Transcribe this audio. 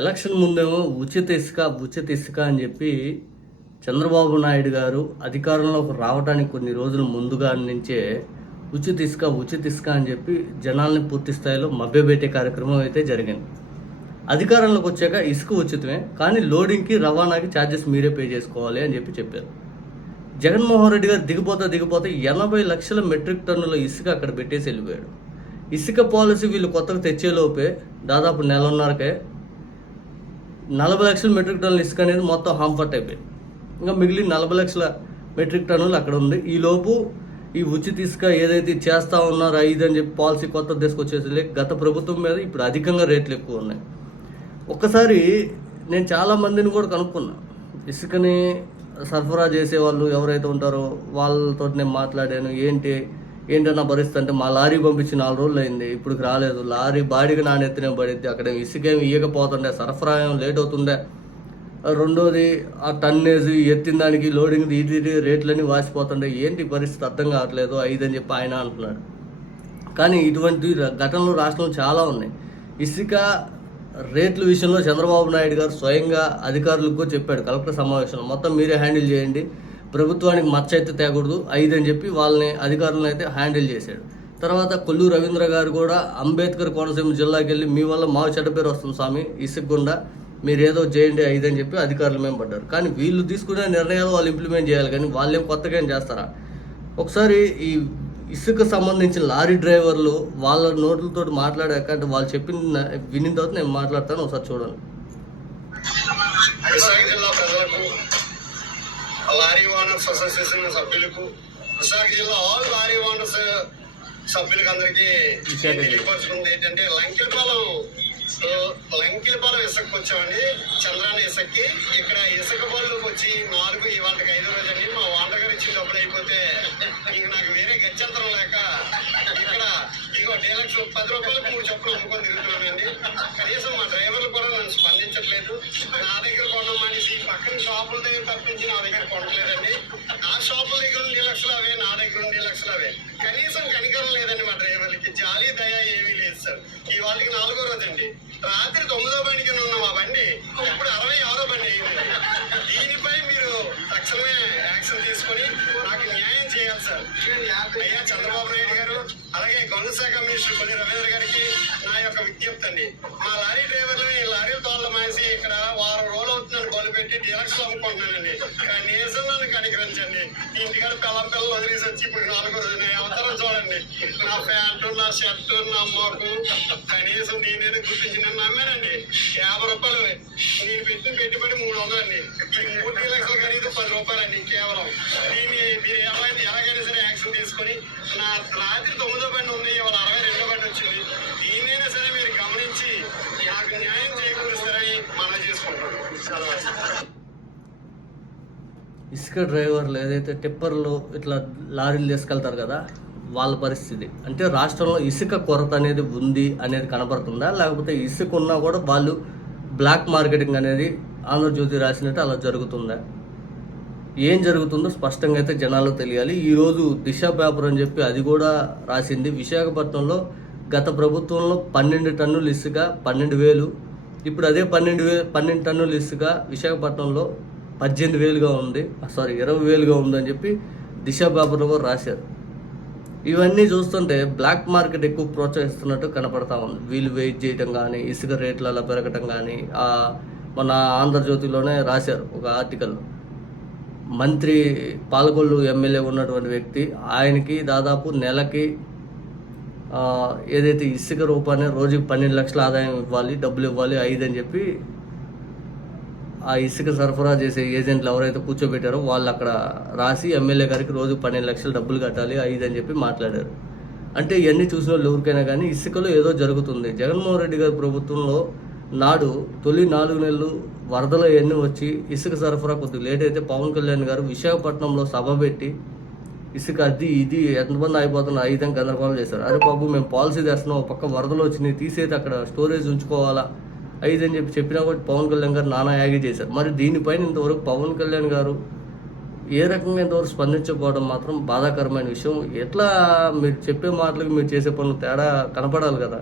Election ముందేమో ఉచిత ఇసుక ఉచిత ఇసుక అని చెప్పి చంద్రబాబు నాయుడు గారు అధికారంలోకి రావడానికి కొన్ని రోజుల ముందుగా నుంచే ఉచిత ఇసుక ఉచిత ఇసుక అని చెప్పి జనాల్ని పూర్తి స్థాయిలో మభ్యపెట్టే కార్యక్రమం అయితే జరిగింది. అధికారంలోకి వచ్చాక ఇసుక ఉచితమే కానీ లోడింగ్కి రవాణాకి ఛార్జెస్ మీరే పే చేసుకోవాలి అని చెప్పి చెప్పారు. జగన్మోహన్ రెడ్డి గారు దిగిపోతా దిగిపోతే ఎనభై లక్షల మెట్రిక్ టన్నుల ఇసుక అక్కడ పెట్టేసి వెళ్ళిపోయాడు. ఇసుక పాలసీ వీళ్ళు కొత్తగా తెచ్చేలోపే దాదాపు నెలన్నరకే నలభై లక్షల మెట్రిక్ టన్నుల ఇసుక అనేది మొత్తం హాంఫర్ట్ అయిపోయింది. ఇంకా మిగిలిన నలభై లక్షల మెట్రిక్ టన్నులు అక్కడ ఉంది. ఈలోపు ఈ ఉచిత ఇసుక ఏదైతే చేస్తా ఉన్నారో ఐదు అని చెప్పి పాలసీ కొత్త తీసుకొచ్చేసి గత ప్రభుత్వం మీద ఇప్పుడు అధికంగా రేట్లు ఎక్కువ ఉన్నాయి. ఒక్కసారి నేను చాలా మందిని కూడా కనుక్కున్నా. ఇసుకని సరఫరా చేసే వాళ్ళు ఎవరైతే ఉంటారో వాళ్ళతో నేను మాట్లాడాను ఏంటి ఏంటన్నా పరిస్థితి అంటే మా లారీ పంపించి నాలుగు రోజులు అయింది ఇప్పుడు రాలేదు. లారీ బాడీకి నాణ్యతనే పడింది. అక్కడ ఇసుకేమి ఇయ్యకపోతుండే. సరఫరా ఏం లేట్ అవుతుండే. రెండోది ఆ టన్నేజ్ ఎత్తిన దానికి లోడింగ్ ఇది రేట్లన్నీ వాసిపోతుండే. ఏంటి పరిస్థితి? అర్థం కావట్లేదు. ఐదు అని చెప్పి ఆయన అంటున్నాడు. కానీ ఇటువంటి ఘటనలు రాష్ట్రంలో చాలా ఉన్నాయి. ఇసుక రేట్ల విషయంలో చంద్రబాబు నాయుడు గారు స్వయంగా అధికారులకు చెప్పాడు. కలెక్టర్ సమావేశంలో. మొత్తం మీరే హ్యాండిల్ చేయండి. ప్రభుత్వానికి మచ్చ అయితే తేకూడదు ఐదు అని చెప్పి వాళ్ళని అధికారులను అయితే హ్యాండిల్ చేశాడు తర్వాత కొల్లు రవీంద్ర గారు కూడా అంబేద్కర్ కోనసీమ జిల్లాకి వెళ్ళి మీ వల్ల మా చెడ్డ పేరు వస్తుంది స్వామి ఇసుక్కుండా మీరేదో మీరు ఏదో చేయండి ఐదు అని చెప్పి అధికారులు మేము పడ్డారు కానీ వీళ్ళు తీసుకునే నిర్ణయాలు వాళ్ళు ఇంప్లిమెంట్ చేయాలి కానీ వాళ్ళు ఏం కొత్తగా ఏం చేస్తారా ఒకసారి ఈ ఇసుక సంబంధించిన లారీ డ్రైవర్లు వాళ్ళ నోట్లతో మాట్లాడాక అంటే వాళ్ళు చెప్పిన విని తర్వాత నేను మాట్లాడతాను ఒకసారి చూడండి లారీ ఓనర్స్ అసోసియేషన్ సభ్యులకు విశాఖ జిల్లా ఆల్ లారీ ఓనర్స్ సభ్యులకు అందరికీ. తెలియపరుచుకుంది ఏంటంటే లంకిలపాలెం సో లంకిలపాలెం ఇసుకకి వచ్చామండి చంద్రాన్ని ఇసుక్కి ఇక్కడ ఇసుక బళ్ళకి వచ్చి నాలుగు ఇవాళకి ఐదో రోజు అండి మా వాండ గారు ఇచ్చిన డబ్బులు అయిపోతే ఇంక నాకు వేరే గత్యంతరం లేక ఇక్కడ కనీసం పది రూపాయలకు మూడు చెప్పులు అమ్ముకొని తిరుగుతున్నానండి. కనీసం మా డ్రైవర్లు కూడా నన్ను స్పందించట్లేదు. నా దగ్గర కొనడం అనేసి పక్కన షాపుల దగ్గర తప్పించి నా దగ్గర కొనట్లేదండి. ఆ షాపుల దగ్గర ఉండే లక్షలు అవే నా దగ్గర ఉండే లక్షలు అవే. కనీసం కనికరం లేదండి మా డ్రైవర్లకి. జాలి దయ ఏమీ లేదు సార్. ఈ వాళ్ళకి నాలుగో రోజు అండి రాత్రి తొమ్మిదో పనికి కింద ఉన్న మా బండి ఇప్పుడు అరవై ఆరో బండి అయింది దీనిపై మీరు తక్షణమే యాక్షన్ తీసుకొని నాకు న్యాయం చేయాలి సార్. అయ్యా చంద్రబాబు నాయుడు గారు అలాగే గనుల శాఖ మినిస్టర్ కొన్ని రవీంద్ర గారికి నా యొక్క విజ్ఞప్తి అండి మా లారీ డ్రైవర్లు ఈ లారీల తోళ్ళ మాసి ఇక్కడ వారం రోజులు అవుతుందని బలు పెట్టి డీలక్స్ అమ్ముకుంటున్నానండి. కనీసం నన్ను కనికరించండి. ఇంటికాడ పిల్లం పిల్లలు వదిలేసి వచ్చి ఇప్పుడు నాలుగు రోజు నేను అవతారం చూడండి. నా ప్యాంటు నా షర్టు నా అమ్మకు కనీసం నేనేది గుర్తించి నన్ను నమ్మానండి. యాభై రూపాయలు నేను పెట్టిన పెట్టుబడి మూడు వందలండి. ఈ మూడు లక్షల ఖరీదు పది రూపాయలండి కేవలం. దీన్ని రాత్రి తొమ్మిదో బండి ఉంది ఇవాళ అరవై రెండో బండి వచ్చింది. దీనైనా సరే మీరు గమనించి నాకు న్యాయం చేకూరుస్తారని మనం చేసుకుంటాం. ఇసుక డ్రైవర్లు ఏదైతే టిప్పర్లు ఇట్లా లారీలు తీసుకెళ్తారు కదా వాళ్ళ పరిస్థితి. అంటే రాష్ట్రంలో ఇసుక కొరత అనేది ఉంది అనేది కనపడుతుందా లేకపోతే ఇసుక ఉన్నా కూడా వాళ్ళు బ్లాక్ మార్కెటింగ్ అనేది ఆంధ్రజ్యోతి రాసినట్టు అలా జరుగుతుందా? ఏం జరుగుతుందో స్పష్టంగా అయితే జనాలకు తెలియాలి. ఈరోజు దిశ పేపర్ అని చెప్పి అది కూడా రాసింది. విశాఖపట్నంలో గత ప్రభుత్వంలో పన్నెండు టన్నులు ఇసుక పన్నెండు వేలు ఇప్పుడు అదే పన్నెండు వే పన్నెండు టన్నులు ఇసుక విశాఖపట్నంలో పద్దెనిమిది వేలుగా ఉంది. సారీ ఇరవై వేలుగా ఉందని చెప్పి దిశ పేపర్లో కూడా రాశారు. ఇవన్నీ చూస్తుంటే బ్లాక్ మార్కెట్ ఎక్కువ ప్రోత్సహిస్తున్నట్టు కనపడతా ఉంది. వీళ్ళు వెయిట్ చేయటం కానీ ఇసుక రేట్లు అలా పెరగటం కానీ మన ఆంధ్రజ్యోతిలోనే రాశారు ఒక ఆర్టికల్లో. మంత్రి పాలకొల్లు ఎమ్మెల్యే ఉన్నటువంటి వ్యక్తి ఆయనకి దాదాపు నెలకి ఏదైతే ఇసుక రూపాన్ని రోజుకి పన్నెండు లక్షల ఆదాయం ఇవ్వాలి డబ్బులు ఇవ్వాలి ఐదు అని చెప్పి ఆ ఇసుక సరఫరా చేసే ఏజెంట్లు ఎవరైతే కూర్చోబెట్టారో వాళ్ళు అక్కడ రాసి ఎమ్మెల్యే గారికి రోజు పన్నెండు లక్షలు డబ్బులు కట్టాలి ఐదు అని చెప్పి మాట్లాడారు. అంటే ఇవన్నీ చూసిన వాళ్ళు ఎవరికైనా కానీ ఇసుకలో ఏదో జరుగుతుంది. జగన్మోహన్ రెడ్డి గారి ప్రభుత్వంలో నాడు తొలి నాలుగు నెలలు వరదలు ఎన్ని వచ్చి ఇసుక సరఫరా కొద్దిగా లేట్ అయితే పవన్ కళ్యాణ్ గారు విశాఖపట్నంలో సభ పెట్టి ఇసుక అది ఇది ఎంతమంది అయిపోతున్న ఐదు గందరగోళం చేశారు. అరే బాబు మేము పాలసీ తెస్తున్నాం ఒక పక్క వరదలు వచ్చినాయి తీసేది అక్కడ స్టోరేజ్ ఉంచుకోవాలా? ఐదు అని చెప్పి చెప్పినా కూడా పవన్ కళ్యాణ్ గారు నానా యాగి చేశారు. మరి దీనిపైన ఇంతవరకు పవన్ కళ్యాణ్ గారు ఏ రకంగా ఇంతవరకు స్పందించకపోవడం మాత్రం బాధాకరమైన విషయం. ఎట్లా మీరు చెప్పే మాటలకు మీరు చేసే పనులు తేడా కనపడాలి కదా.